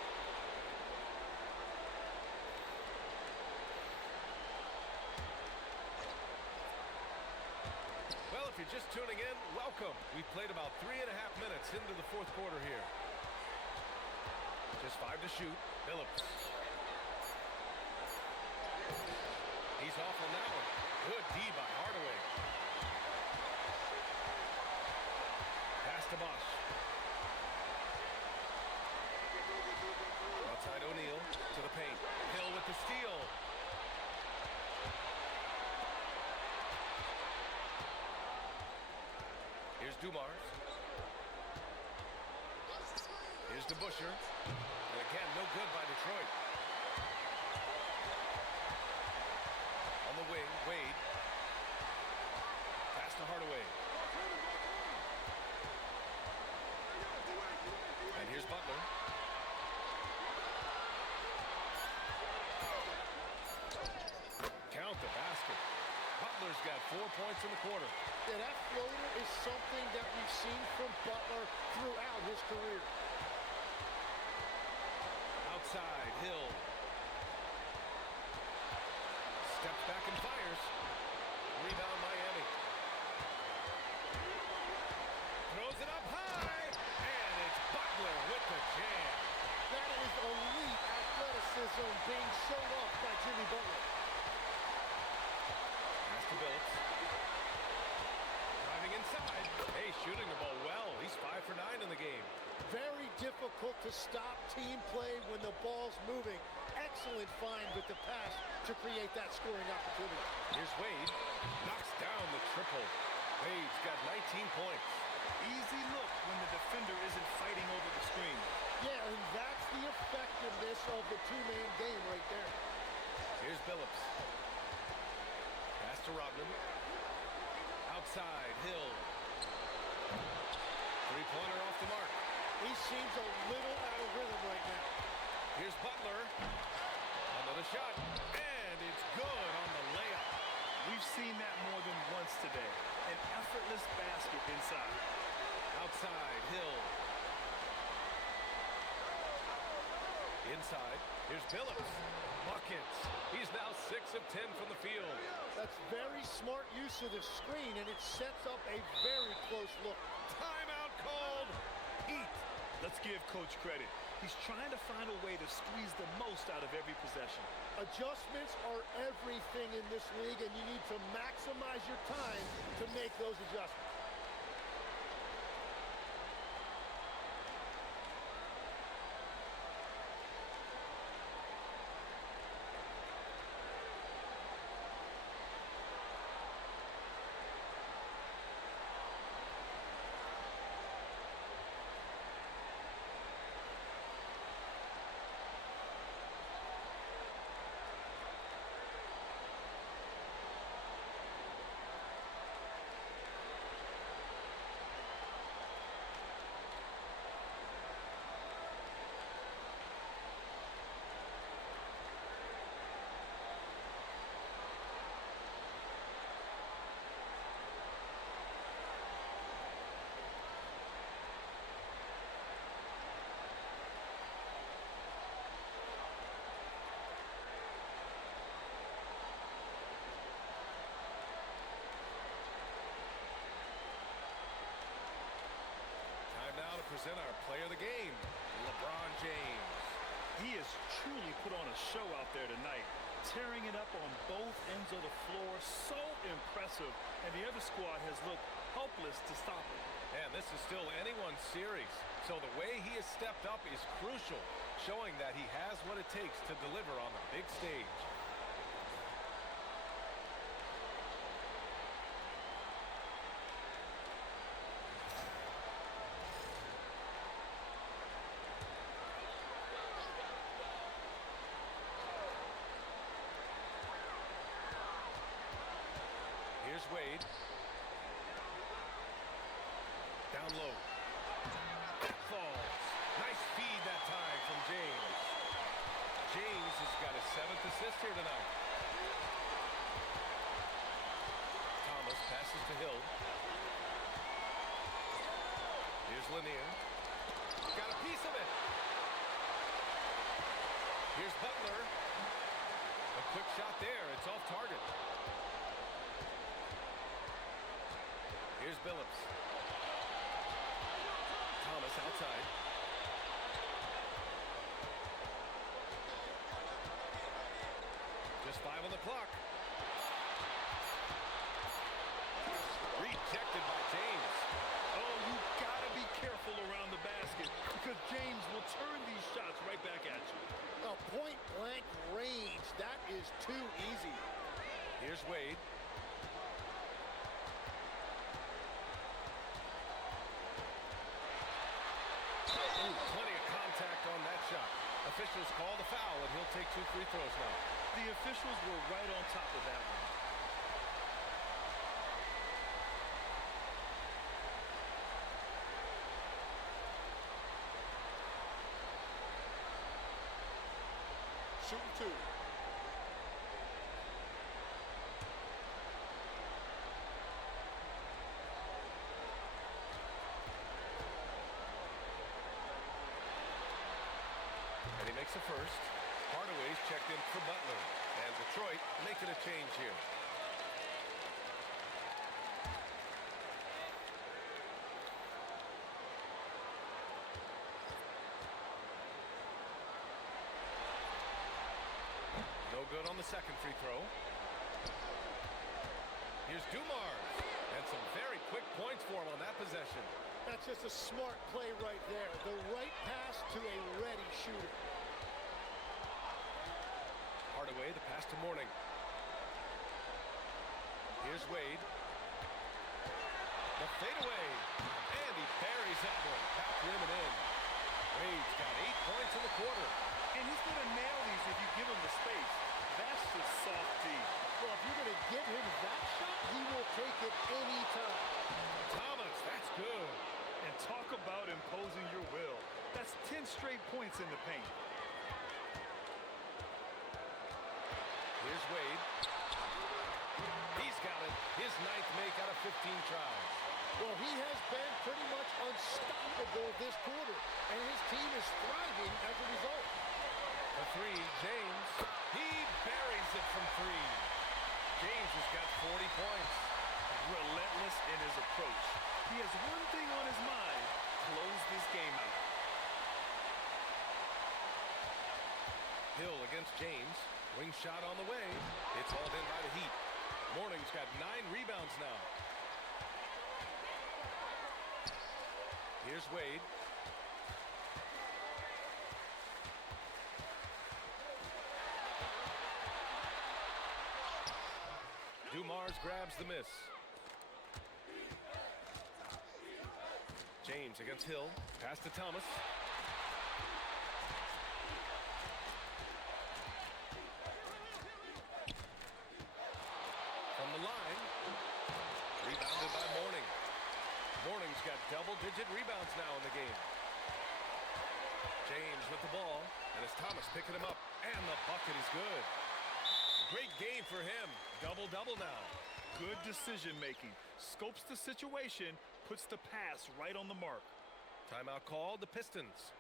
Well, if you're just tuning in, welcome. We've played about 3.5 minutes into the fourth quarter here. Just 5 to shoot. Billups. He's off on that one. Good D by Hardaway. Pass to Bosch. Outside O'Neal to the paint. Hill with the steal. Here's Dumars. Here's DeBuscher. And again, no good by Detroit. On the wing, Wade. Pass to Hardaway. And here's Butler. Count the basket. Butler's got 4 points in the quarter. Yeah, that floater is something that we've seen from Butler throughout his career. Outside, Hill. Steps back and fires. Rebound, Miami. Throws it up high. And it's Butler with the jam. That is elite athleticism being showed off by Jimmy Butler. Pass to Billups. Driving inside. Hey, shooting the ball well. He's 5 for 9 in the game. Very difficult to stop team play when the ball's moving. Excellent find with the pass to create that scoring opportunity. Here's Wade. Knocks down the triple. Wade's got 19 points. Easy look when the defender isn't fighting over the screen. Yeah, and that's the effectiveness of the two-man game right there. Here's Billups. Pass to Rodman. Outside, Hill. Three-pointer off the mark. He seems a little out of rhythm right now. Here's Butler. Another shot. And it's good on the layup. We've seen that more than once today. An effortless basket inside. Outside, Hill. Inside, here's Billups. Buckets. He's now 6 of 10 from the field. That's very smart use of the screen, and it sets up a very close look. Timeout called. Heat. Let's give Coach credit. He's trying to find a way to squeeze the most out of every possession. Adjustments are everything in this league, and you need to maximize your time to make those adjustments. Present our player of the game, LeBron James. He has truly put on a show out there tonight, tearing it up on both ends of the floor. So impressive, and the other squad has looked helpless to stop him. And this is still anyone's series, so the way he has stepped up is crucial, showing that he has what it takes to deliver on the big stage. down low. That falls. Nice feed that time from James. James has got his 7th assist here tonight. Thomas passes to Hill. Here's Lanier. Got a piece of it. Here's Butler. A quick shot there. It's off target. Here's Billups. Thomas outside. Just 5 on the clock. Rejected by James. Oh, you gotta be careful around the basket because James will turn these shots right back at you. A point-blank range. That is too easy. Here's Wade. Ooh, plenty of contact on that shot. Officials call the foul, and he'll take 2 free throws now. The officials were right on top of that one. Shooting 2. And he makes a first. Hardaway's checked in for Butler. And Detroit making a change here. No good on the second free throw. Here's Dumars. And some very quick points for him on that possession. That's just a smart play right there. The right pass to a ready shooter. Hardaway, the pass to Mourning. Here's Wade. The fadeaway. And he buries that one. Back rim and in. Wade's got 8 points in the quarter. And he's going to nail these if you give him the space. That's just soft D. Well, if you're going to give him that shot, he will take it anytime. Thomas, that's good. And talk about imposing your will. That's 10 straight points in the paint. Here's Wade. He's got it. His 9th make out of 15 tries. Well, he has been pretty much unstoppable this quarter, and his team is thriving as a result. A 3, James. He buries it from 3. James has got 40 points. Relentless in his approach. He has one thing on his mind: close this game out. Hill against James. Wing shot on the way. It's hauled in by the Heat. Mourning's got 9 rebounds now. Here's Wade. Dumars grabs the miss. James against Hill. Pass to Thomas. From the line. Rebounded by Mourning. Mourning's got double-digit rebounds now in the game. James with the ball. And it's Thomas picking him up. And the bucket is good. Great game for him. Double-double now. Good decision-making. Scopes the situation, puts the pass right on the mark. Timeout called, the Pistons.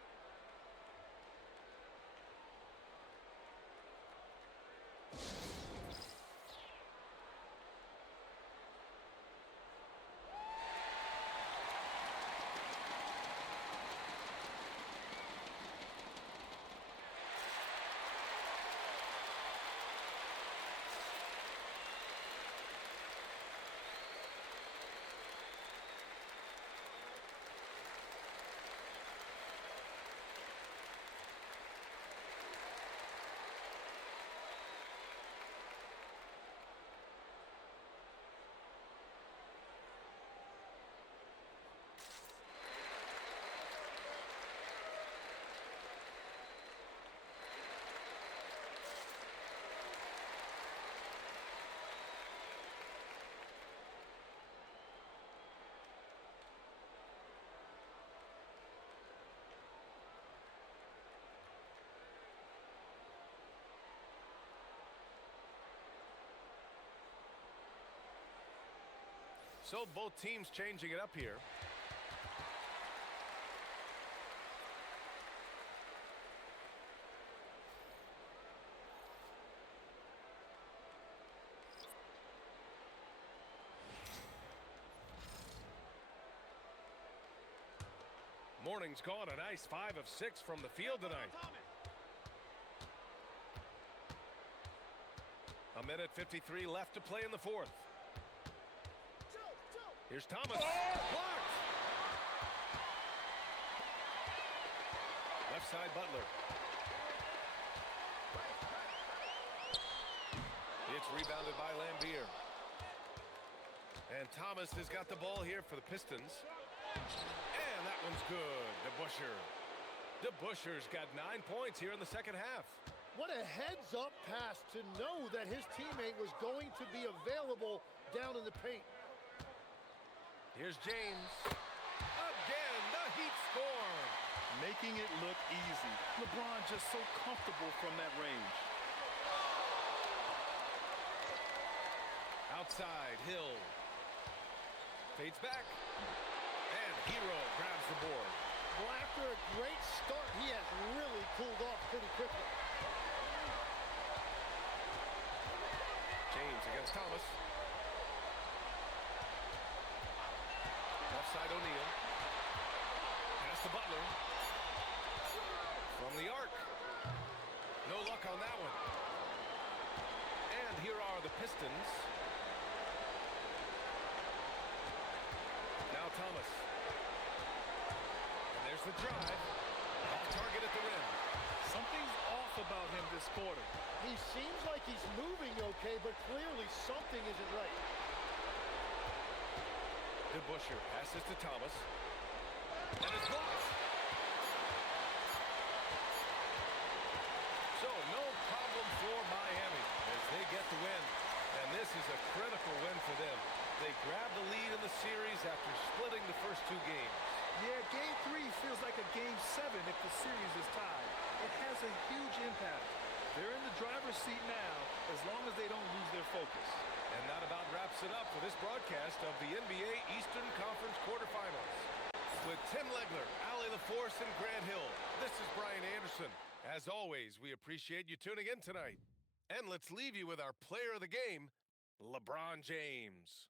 So both teams changing it up here. Morning's gone a nice 5 of 6 from the field tonight. A minute 53 left to play in the fourth. Here's Thomas. Blocked. Left side Butler. It's rebounded by Lambier. And Thomas has got the ball here for the Pistons. And that one's good. DeBusschere. DeBusschere's got 9 points here in the second half. What a heads-up pass to know that his teammate was going to be available down in the paint. Here's James. Again, the Heat score. Making it look easy. LeBron just so comfortable from that range. Outside, Hill. Fades back. And Hero grabs the board. Well, after a great start, he has really cooled off pretty quickly. James against Thomas. Left side O'Neal. Pass to Butler. From the arc. No luck on that one. And here are the Pistons. Now Thomas. And there's the drive. Off target at the rim. Something's off about him this quarter. He seems like he's moving okay, but clearly something isn't right. DeBusschere passes to Thomas. And it's blocked. So no problem for Miami as they get the win. And this is a critical win for them. They grab the lead in the series after splitting the first 2 games. Yeah, Game 3 feels like a Game 7 if the series is tied. It has a huge impact. They're in the driver's seat now as long as they don't lose their focus. And that about wraps it up for this broadcast of the NBA Eastern Conference quarterfinals. With Tim Legler, Allie LaForce, and Grant Hill, this is Brian Anderson. As always, we appreciate you tuning in tonight. And let's leave you with our player of the game, LeBron James.